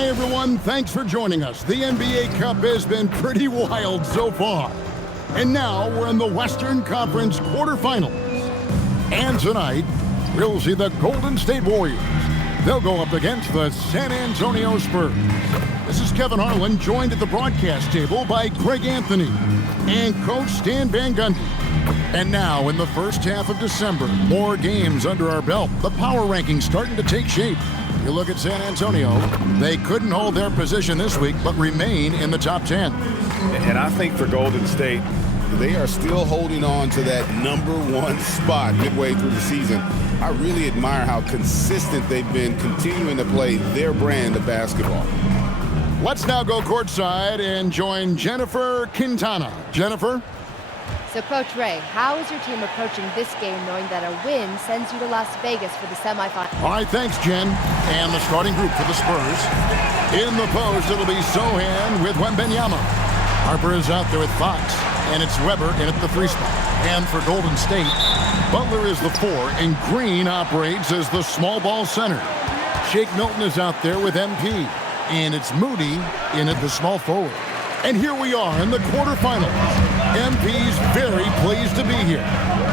Hi, everyone. Thanks for joining us. The NBA Cup has been pretty wild so far. And now we're in the Western Conference quarterfinals. And tonight, we'll see the Golden State Warriors. They'll go up against the San Antonio Spurs. This is Kevin Harlan, joined at the broadcast table by Greg Anthony and Coach Stan Van Gundy. And now, in the first half of December, more games under our belt. The power rankings starting to take shape. You look at San Antonio, they couldn't hold their position this week, but remain in the top 10. And I think for Golden State, they are still holding on to that #1 spot midway through the season. I really admire how consistent they've been continuing to play their brand of basketball. Let's now go courtside and join Jennifer Quintana. Jennifer? So, Coach Ray, how is your team approaching this game knowing that a win sends you to Las Vegas for the semifinals? All right, thanks, Jen. And the starting group for the Spurs. In the post, it'll be Sohan with Wembanyama. Harper is out there with Fox, and it's Weber in at the 3 spot. And for Golden State, Butler is the 4, and Green operates as the small ball center. Shake Milton is out there with MP, and it's Moody in at the small forward. And here we are in the quarterfinals. MP's very pleased to be here,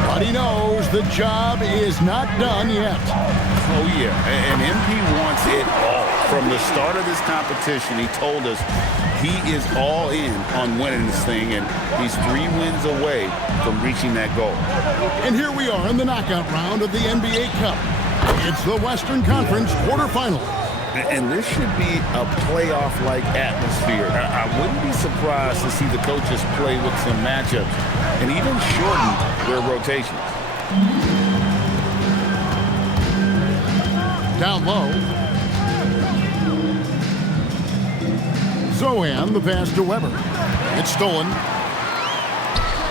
but he knows the job is not done yet. Oh, yeah, and MP wants it all. From the start of this competition, he told us he is all in on winning this thing, and he's 3 wins away from reaching that goal. And here we are in the knockout round of the NBA Cup. It's the Western Conference quarterfinals. And this should be a playoff-like atmosphere. I wouldn't be surprised to see the coaches play with some matchups and even shorten their rotations. Down low. Sohan, the pass to Weber. It's stolen.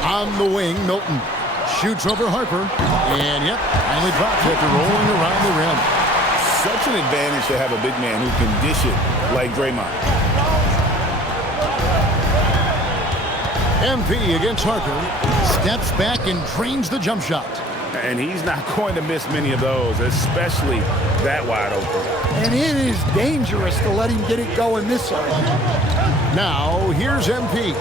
On the wing, Milton shoots over Harper. And, yep, finally drops after rolling around the rim. Such an advantage to have a big man who can dish it like Draymond. MP against Harper. Steps back and drains the jump shot. And he's not going to miss many of those, especially that wide open. And it is dangerous to let him get it going this way. Now, here's MP.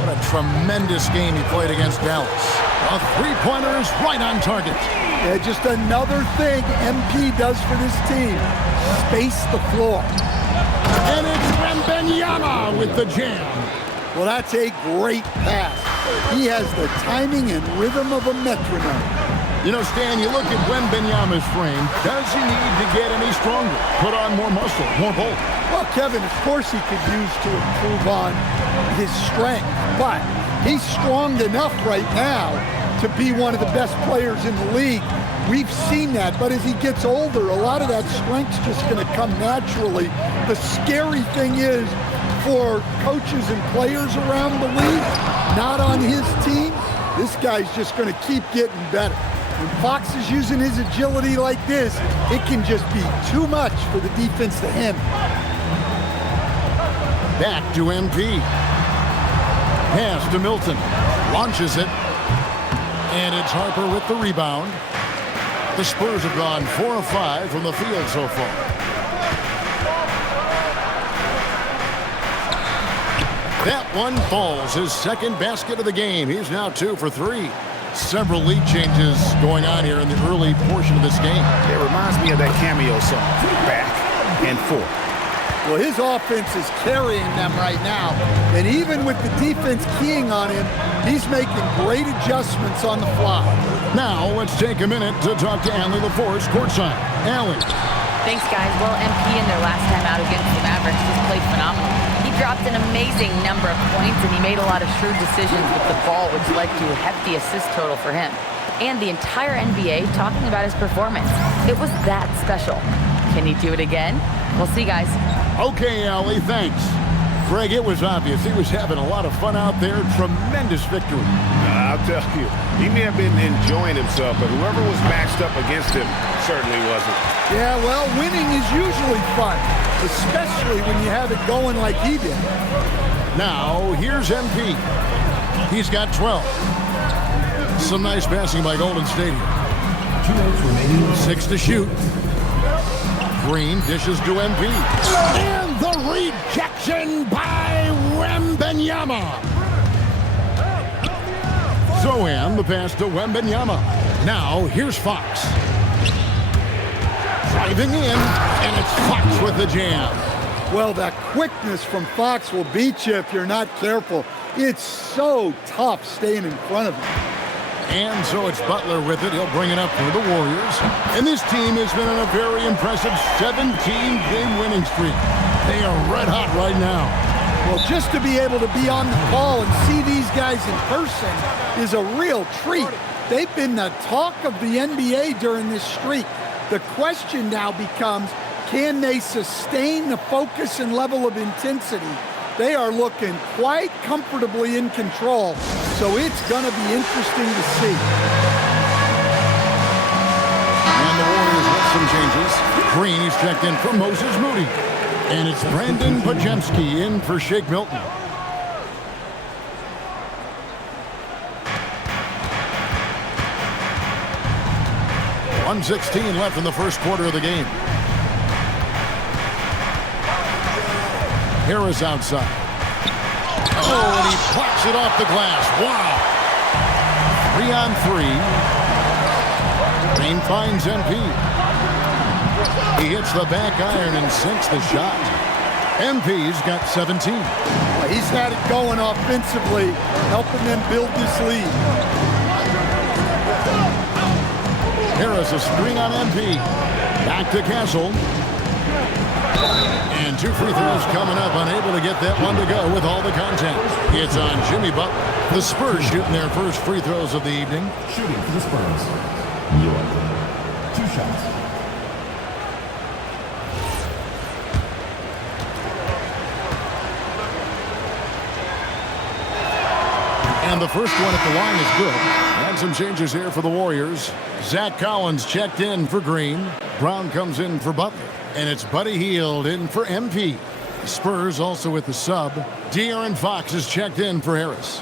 What a tremendous game he played against Dallas. A 3-pointer is right on target. Yeah, just another thing MP does for this team. Space the floor. And it's Wembanyama with the jam. Well, that's a great pass. He has the timing and rhythm of a metronome. You know, Stan, you look at Wembanyama's frame. Does he need to get any stronger? Put on more muscle, more bulk? Well, Kevin, of course he could use to improve on his strength. But he's strong enough right now to be one of the best players in the league. We've seen that, but as he gets older, a lot of that strength's just going to come naturally. The scary thing is, for coaches and players around the league, not on his team, this guy's just going to keep getting better. When Fox is using his agility like this, it can just be too much for the defense to handle. Back to MP. Pass to Milton. Launches it. And it's Harper with the rebound. The Spurs have gone 4 of 5 from the field so far. That one falls, his second basket of the game. He's now 2 for 3. Several lead changes going on here in the early portion of this game. It reminds me of that cameo song, Back and Forth. Well, his offense is carrying them right now. And even with the defense keying on him, he's making great adjustments on the fly. Now, let's take a minute to talk to Allie LaForce courtside. Allie. Thanks, guys. Well, MP in their last time out against the Mavericks just played phenomenal. He dropped an amazing number of points, and he made a lot of shrewd decisions with the ball, which led to a hefty assist total for him. And the entire NBA talking about his performance. It was that special. Can he do it again? We'll see, guys. Okay, Allie, thanks. Greg, it was obvious he was having a lot of fun out there. Tremendous victory. I'll tell you, he may have been enjoying himself, but whoever was matched up against him certainly wasn't. Yeah, well, winning is usually fun, especially when you have it going like he did. Now, here's MP. He's got 12. Some nice passing by Golden State here. 6 to shoot. Green dishes to MP. And And the rejection by Wembanyama. Zohan, the pass to Wembanyama. Now, here's Fox. Driving in, and it's Fox with the jam. Well, that quickness from Fox will beat you if you're not careful. It's so tough staying in front of him. And so it's Butler with it. He'll bring it up for the Warriors. And this team has been on a very impressive 17-game winning streak. They are red hot right now. Well, just to be able to be on the call and see these guys in person is a real treat. They've been the talk of the NBA during this streak. The question now becomes, can they sustain the focus and level of intensity? They are looking quite comfortably in control, so it's going to be interesting to see. And the Warriors with some changes. Green is checked in for Moses Moody. And it's Brandon Pajemski in for Shake Milton. .116 left in the first quarter of the game. Harris outside. Oh, and he plucks it off the glass. Wow. 3-on-3. Green finds MP. He hits the back iron and sinks the shot. MP's got 17. Well, he's had it going offensively, helping them build this lead. Harris a screen on MP. Back to Castle. And 2 free throws coming up, unable to get that one to go with all the content. It's on Jimmy Butler. The Spurs shooting their first free throws of the evening. Shooting for the Spurs. 2 shots. And the first one at the line is good. And some changes here for the Warriors. Zach Collins checked in for Green. Brown comes in for Butler. And it's Buddy Hield in for MP. The Spurs also with the sub. De'Aaron Fox is checked in for Harris.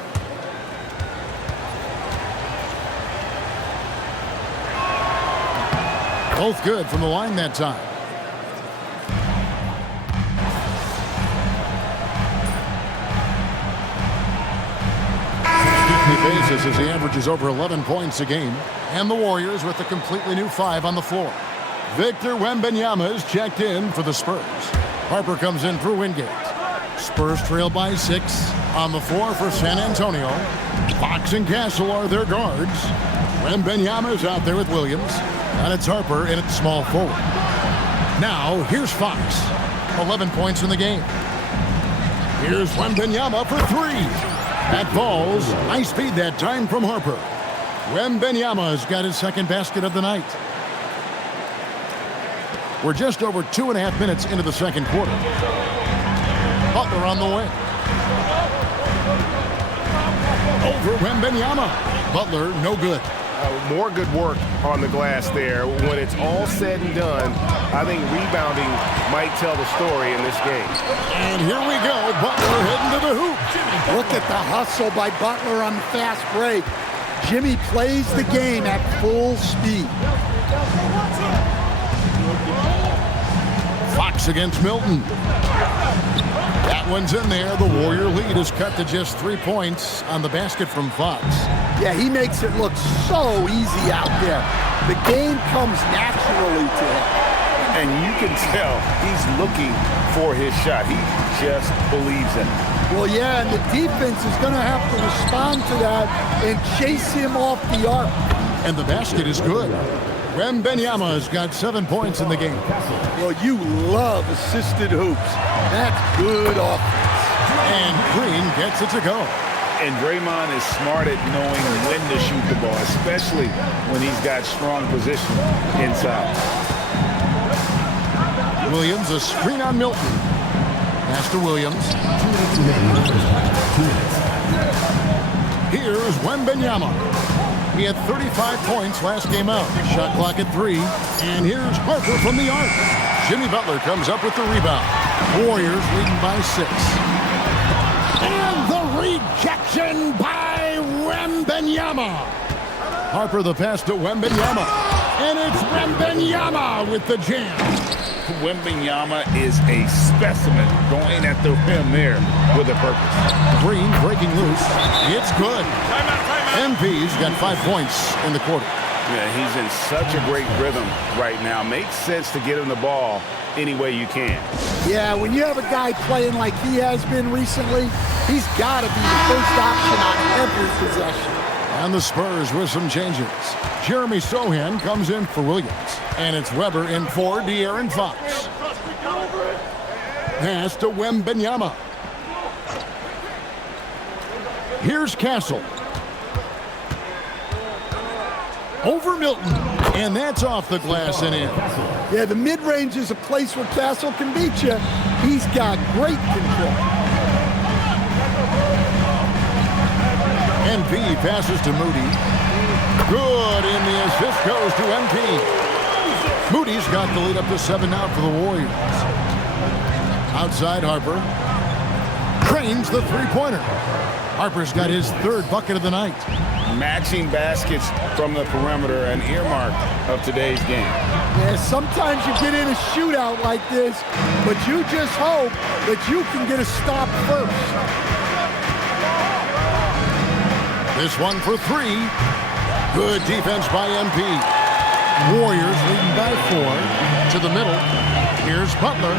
Both good from the line that time. Basis as he averages over 11 points a game. And the Warriors with a completely new 5 on the floor. Victor Wembanyama is checked in for the Spurs. Harper comes in for Wingate. Spurs trail by 6. On the floor for San Antonio. Fox and Castle are their guards. Wembanyama is out there with Williams. And it's Harper in at small forward. Now here's Fox. 11 points in the game. Here's Wembanyama for 3. That falls. Nice speed that time from Harper. Wembanyama's got his second basket of the night. We're just over 2.5 minutes into the second quarter. Butler on the way. Over Wembanyama. Butler, no good. More good work on the glass there. When it's all said and done, I think rebounding might tell the story in this game. And here we go. Butler heading to the hoop. Look at the hustle by Butler on the fast break. Jimmy plays the game at full speed. Fox against Milton. That one's in there. The Warrior lead is cut to just 3 points on the basket from Fox. Yeah, he makes it look so easy out there. The game comes naturally to him. And you can tell he's looking for his shot. He just believes in it. Well, yeah, and the defense is going to have to respond to that and chase him off the arc. And the basket is good. Wembanyama's got 7 points in the game. Well, you love assisted hoops. That's good offense. And Green gets it to go. And Draymond is smart at knowing when to shoot the ball, especially when he's got strong position inside. Williams, a screen on Milton. Pass to Williams. 2 minutes remaining in the first half. 2 minutes. Here's Wembanyama. He had 35 points last game out. Shot clock at 3. And here's Harper from the arc. Jimmy Butler comes up with the rebound. Warriors leading by 6. And the rejection by Wembanyama. Harper the pass to Wembanyama. And it's Wembanyama with the jam. Wembanyama is a specimen going at the rim there with a purpose. Green breaking loose. It's good. MP's got 5 points in the quarter. Yeah, he's in such a great rhythm right now. Makes sense to get him the ball any way you can. Yeah, when you have a guy playing like he has been recently, he's got to be the first option on every possession. And the Spurs with some changes. Jeremy Sohan comes in for Williams. And it's Weber in for De'Aaron Fox. Pass to Wembanyama. Here's Castle. Over Milton. And that's off the glass and in. Yeah, the mid-range is a place where Castle can beat you. He's got great control. MP passes to Moody. Good, and the assist goes to MP. Moody's got the lead up to 7 now for the Warriors. Outside Harper. Trains the three-pointer. Harper's got his 3rd bucket of the night. Matching baskets from the perimeter, an earmark of today's game. Yeah, sometimes you get in a shootout like this, but you just hope that you can get a stop first. This one for 3. Good defense by MP. Warriors leading by 4. To the middle. Here's Butler.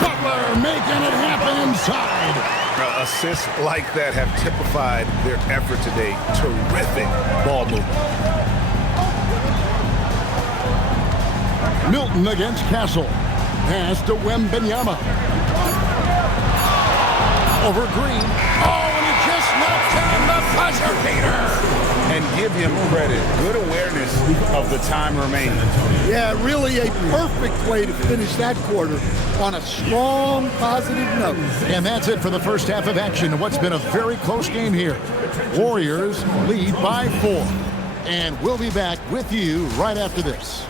Butler making it happen inside. Assists like that have typified their effort today. Terrific ball movement. Milton against Castle. Pass to Wembanyama. Over Green. Oh, and he just knocked down the buzzer beater. And give him credit. Good awareness of the time remaining. Yeah, really a perfect way to finish that quarter on a strong, positive note. And that's it for the first half of action. What's been a very close game here. Warriors lead by 4. And we'll be back with you right after this.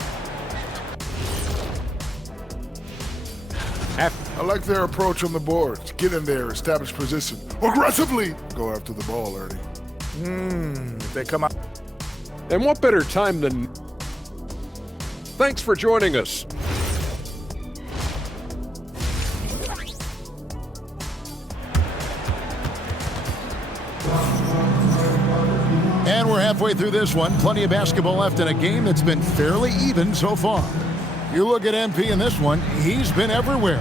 I like their approach on the boards. Get in there, establish position. Aggressively go after the ball, Ernie. If they come out. And what better time than... Thanks for joining us. And we're halfway through this one. Plenty of basketball left in a game that's been fairly even so far. You look at MP in this one, he's been everywhere.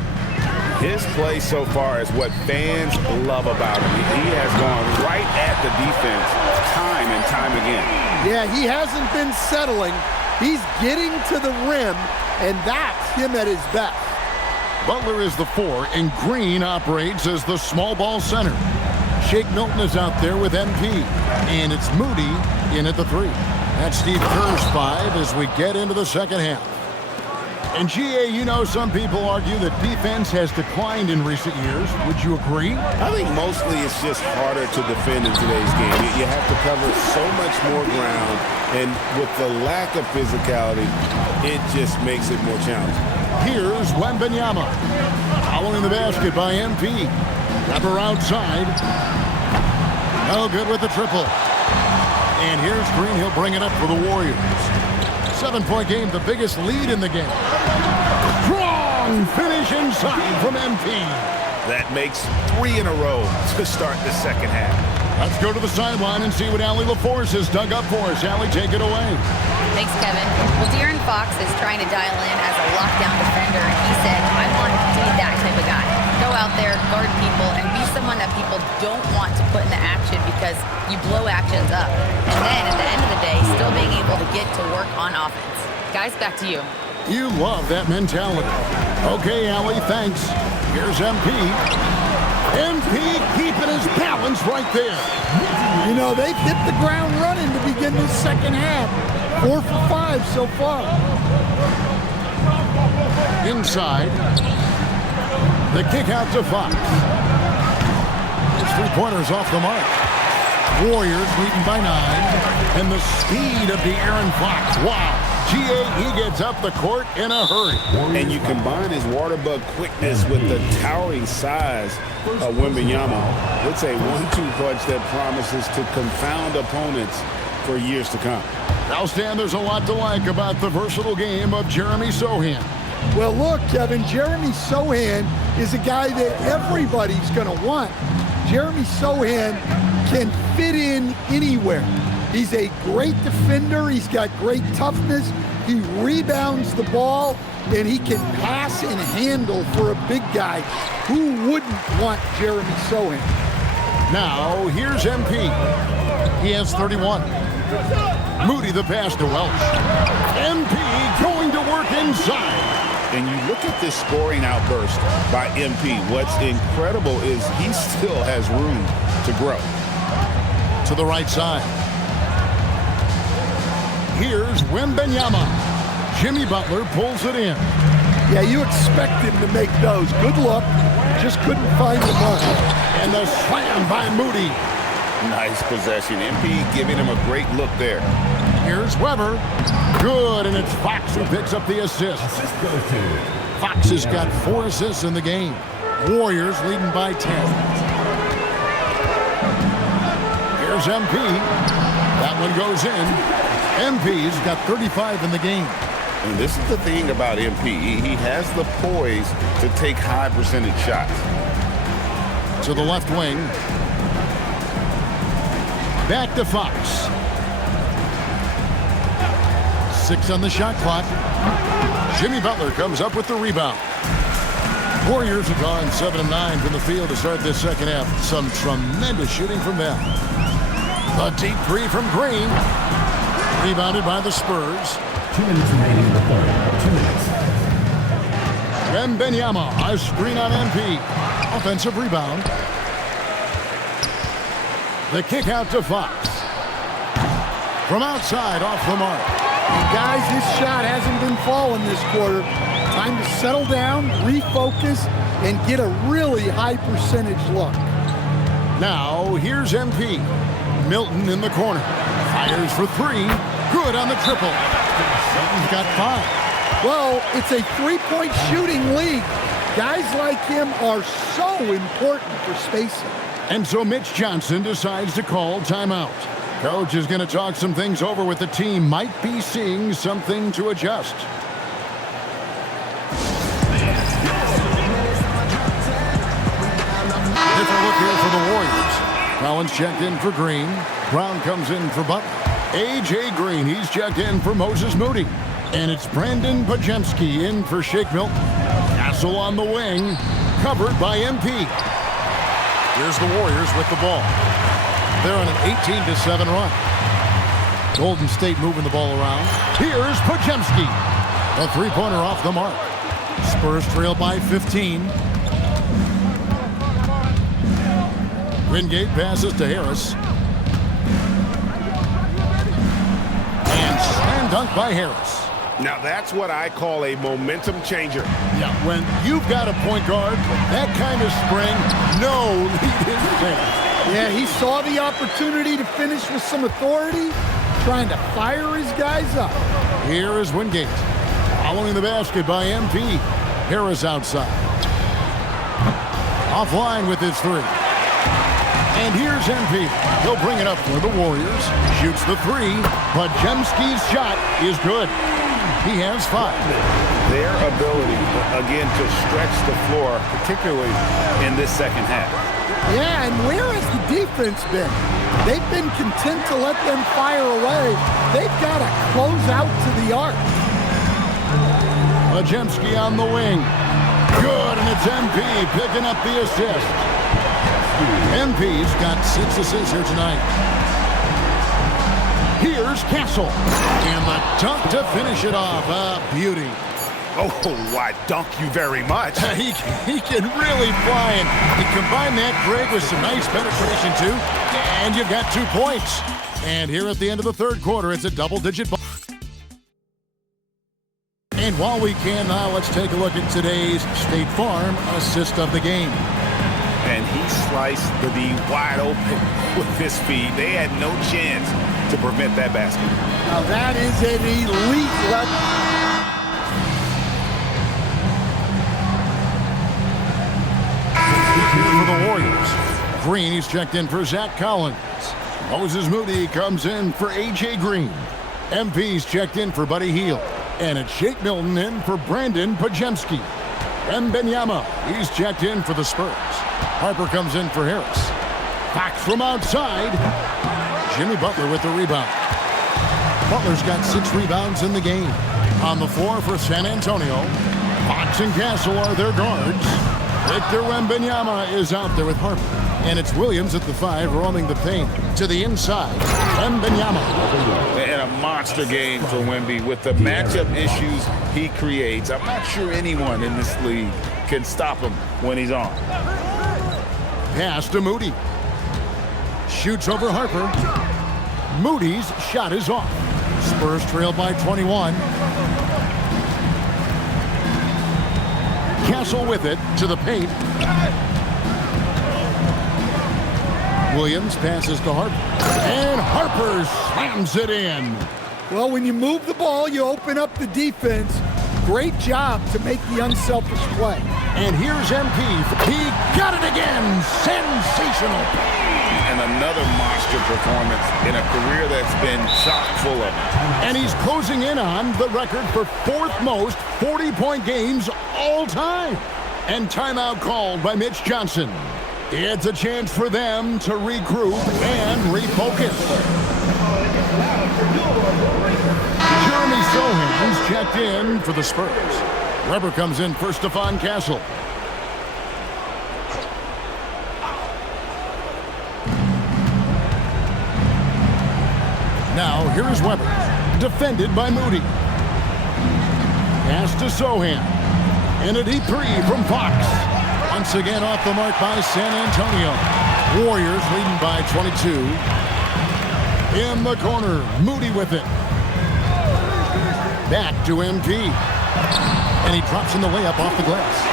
His play so far is what fans love about him. He has gone right at the defense time and time again. Yeah, he hasn't been settling. He's getting to the rim, and that's him at his best. Butler is the 4, and Green operates as the small ball center. Shake Milton is out there with MP, and it's Moody in at the 3. That's Steve Kerr's 5 as we get into the second half. And GA, you know, some people argue that defense has declined in recent years. Would you agree? I think mostly it's just harder to defend in today's game. You have to cover so much more ground, and with the lack of physicality, it just makes it more challenging. Here's Wembanyama. Following the basket by MP. Pepper outside. No good with the triple. And here's Green. He'll bring it up for the Warriors. 7-point game, the biggest lead in the game. Strong finish inside from MP. That makes 3 in a row to start the second half. Let's go to the sideline and see what Allie LaForce has dug up for us. Allie, take it away. Thanks, Kevin. Well, De'Aaron Fox is trying to dial in as a lockdown defender, and he said, I want to be that type of guy. Go out there, guard people, and be someone that people don't want to put into action because you blow actions up. And then, at the end of the day, still being able to get to work on offense. Guys, back to you. You love that mentality. Okay, Allie, thanks. Here's MP. MP keeping his balance right there. You know, they've hit the ground running to begin this second half. 4 for 5 so far. Inside. The kick out to Fox. His 3-pointers off the mark. Warriors leading by 9. And the speed of De'Aaron Fox. Wow. GA, he gets up the court in a hurry. And you combine his water bug quickness with the towering size of Wembanyama. It's a 1-2 punch that promises to confound opponents for years to come. Now, Stan, there's a lot to like about the versatile game of Jeremy Sohan. Well, look, Kevin, Jeremy Sohan is a guy that everybody's going to want. Jeremy Sohan can fit in anywhere. He's a great defender. He's got great toughness. He rebounds the ball, and he can pass and handle for a big guy. Who wouldn't want Jeremy Sohan? Now, here's MP. He has 31. Moody the pass to Welsh. MP going to work inside. And you look at this scoring outburst by MP. What's incredible is he still has room to grow. To the right side. Here's Wembanyama. Jimmy Butler pulls it in. Yeah, you expect him to make those. Good luck. Just couldn't find the mark. And the slam by Moody. Nice possession. MP giving him a great look there. Here's Weber. Good, and it's Fox who picks up the assist. Assist goes to Fox has got 4 assists in the game. Warriors leading by 10. Here's MP. That one goes in. MP's got 35 in the game. And this is the thing about MP. He has the poise to take high percentage shots. To the left wing. Back to Fox. 6 on the shot clock. Jimmy Butler comes up with the rebound. Warriors have gone 7 of 9 from the field to start this second half. Some tremendous shooting from them. The deep 3 from Green. Rebounded by the Spurs. 2 minutes remaining in the third. 2 minutes. Wembanyama, a screen on MP. Offensive rebound. The kick out to Fox. From outside, off the mark. And guys, this shot hasn't been falling this quarter. Time to settle down, refocus, and get a really high percentage look. Now, here's MP. Milton in the corner. Fires for 3. Good on the triple. He's got 5. Well, it's a three-point shooting league. Guys like him are so important for spacing. And so Mitch Johnson decides to call timeout. Coach is going to talk some things over with the team. Might be seeing something to adjust. Different look here for the Warriors. Collins checked in for Green. Brown comes in for Butler. A.J. Green, he's checked in for Moses Moody. And it's Brandon Pajemski in for Shake Milton. Castle on the wing, covered by MP. Here's the Warriors with the ball. They're on an 18-7 run. Golden State moving the ball around. Here's Pajemski. A three-pointer off the mark. Spurs trail by 15. Wingate passes to Harris. And slam dunk by Harris. Now that's what I call a momentum changer. Yeah, when you've got a point guard, that kind of spring, no lead is fair. Yeah, he saw the opportunity to finish with some authority, trying to fire his guys up. Here is Wingate. Following the basket by MP. Harris outside. Offline with his 3. And here's MP. He'll bring it up for the Warriors. Shoots the 3. Pajemski's shot is good. He has 5. Their ability, again, to stretch the floor, particularly in this second half. Yeah, and where has the defense been? They've been content to let them fire away. They've got to close out to the arc. Pajemski on the wing. Good, and it's MP picking up the assist. MP's got 6 assists here tonight. Here's Castle. And the dunk to finish it off. A beauty. Oh, I dunk you very much. He can really fly, and he combined that break with some nice penetration, too. And you've got 2 points. And here at the end of the third quarter, it's a double-digit ball. And while we can now, let's take a look at today's State Farm assist of the game. And he sliced the D wide open with his feet. They had no chance to prevent that basket. Now that is an elite level. For the Warriors. Green, he's checked in for Zach Collins. Moses Moody comes in for A.J. Green. MP's checked in for Buddy Hield. And it's Jake Milton in for Brandon Pajemski. Wembanyama, he's checked in for the Spurs. Harper comes in for Harris. Fox from outside. Jimmy Butler with the rebound. Butler's got 6 rebounds in the game. On the floor for San Antonio, Fox and Castle are their guards. Victor Wembanyama is out there with Harper. And it's Williams at the 5 roaming the paint to the inside. Wembanyama. And a monster game for Wemby with the matchup issues he creates. I'm not sure anyone in this league can stop him when he's on. Pass to Moody. Shoots over Harper. Moody's shot is off. Spurs trail by 21. Castle with it to the paint. Williams passes to Harper. And Harper slams it in. Well, when you move the ball, you open up the defense. Great job to make the unselfish play. And here's MP. He got it again. Sensational. And another monster performance in a career that's been chock full of it. And he's closing in on the record for 4th most 40-point games all time. And timeout called by Mitch Johnson. It's a chance for them to regroup and refocus. Jeremy Sohan's checked in for the Spurs. Weber comes in for Stephon Castle. Now, here is Weber, defended by Moody. Pass to Sohan. And a deep 3 from Fox. Once again off the mark by San Antonio. Warriors leading by 22. In the corner, Moody with it. Back to MP. And he drops in the layup off the glass.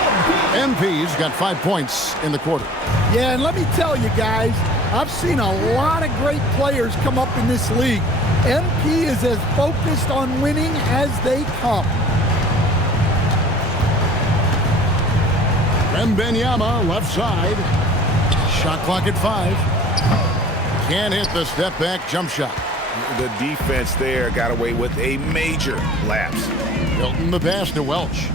MP's got 5 points in the quarter. Yeah, and let me tell you guys, I've seen a lot of great players come up in this league. MP is as focused on winning as they come. Wembanyama left side. Shot clock at 5. Can't hit the step back jump shot. The defense there got away with a major lapse. Hilton the pass to Welch.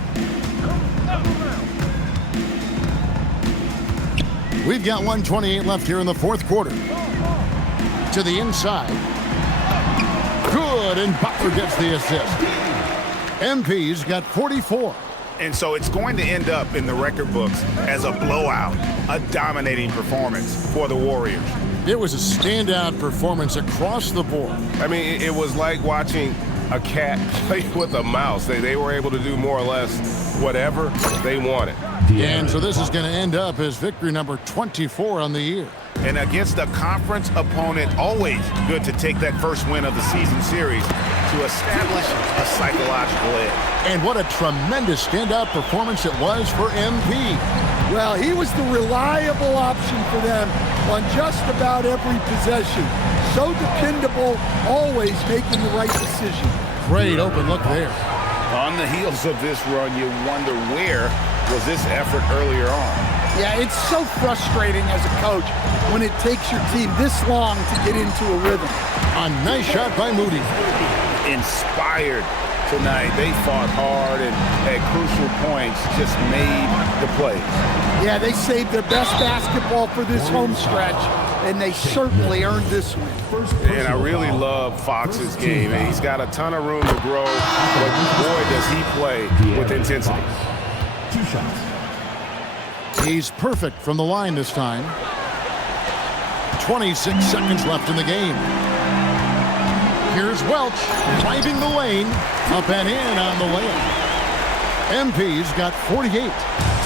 We've got 1:28 left here in the 4th quarter. To the inside. Good, and Butler gets the assist. MP's got 44. And so it's going to end up in the record books as a blowout, a dominating performance for the Warriors. It was a standout performance across the board. I mean, it was like watching a cat play with a mouse. They were able to do more or less whatever they wanted. And so this is going to end up as victory number 24 on the year. And against a conference opponent, always good to take that first win of the season series to establish a psychological edge. And what a tremendous standout performance it was for MP. Well, he was the reliable option for them on just about every possession. So dependable, always making the right decision. Great open look there. On the heels of this run, you wonder where was this effort earlier on. Yeah, it's so frustrating as a coach when it takes your team this long to get into a rhythm. A nice shot by Moody. Inspired tonight. They fought hard and at crucial points just made the plays. Yeah, they saved their best basketball for this home stretch, and they certainly earned this win. And I really love Fox's game. He's got a ton of room to grow, but boy, does he play with intensity. 2 shots. He's perfect from the line this time. 26 seconds left in the game. Here's Welch driving the lane, up and in on the layup. MP's got 48.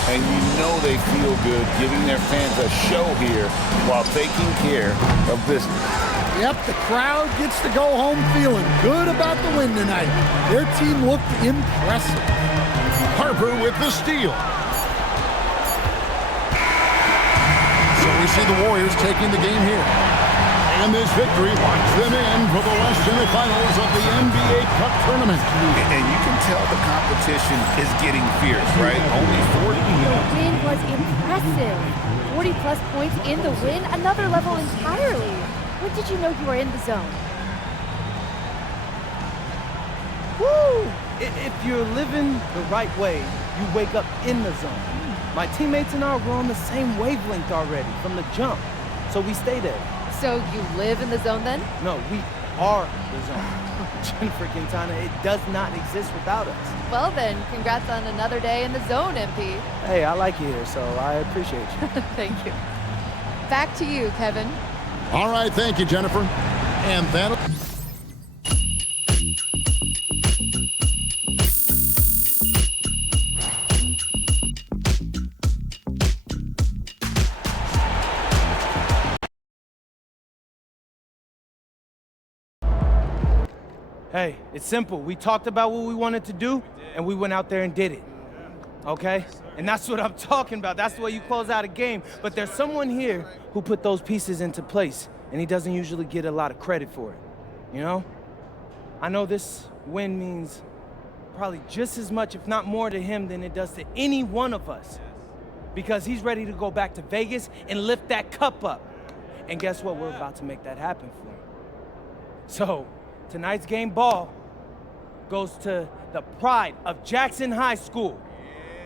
And you know they feel good giving their fans a show here while taking care of business. Yep, the crowd gets to go home feeling good about the win tonight. Their team looked impressive. Harper with the steal. So we see the Warriors taking the game here. And this victory locks them in for the last semifinals of the NBA Cup tournament. And you can tell the competition is getting fierce, right? Only 40. The win was impressive. 40-plus points in the win, another level entirely. When did you know you were in the zone? Woo! If you're living the right way, you wake up in the zone. My teammates and I were on the same wavelength already from the jump, so we stay there. So you live in the zone then? No, we are the zone. Jennifer Quintana, it does not exist without us. Well then, congrats on another day in the zone, MP. Hey, I like you here, so I appreciate you. Thank you. Back to you, Kevin. All right, thank you, Jennifer. And that'll... Hey, it's simple. We talked about what we wanted to do, and we went out there and did it. Okay? And that's what I'm talking about. That's the way you close out a game. But there's someone here who put those pieces into place, and he doesn't usually get a lot of credit for it. You know? I know this win means probably just as much, if not more, to him than it does to any one of us. Because he's ready to go back to Vegas and lift that cup up. And guess what? We're about to make that happen for him. So, tonight's game ball goes to the pride of Jackson High School,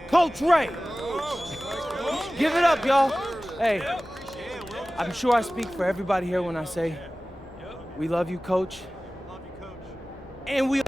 Coach Ray. Give it up, y'all. Hey, I'm sure I speak for everybody here when I say we love you, Coach. And we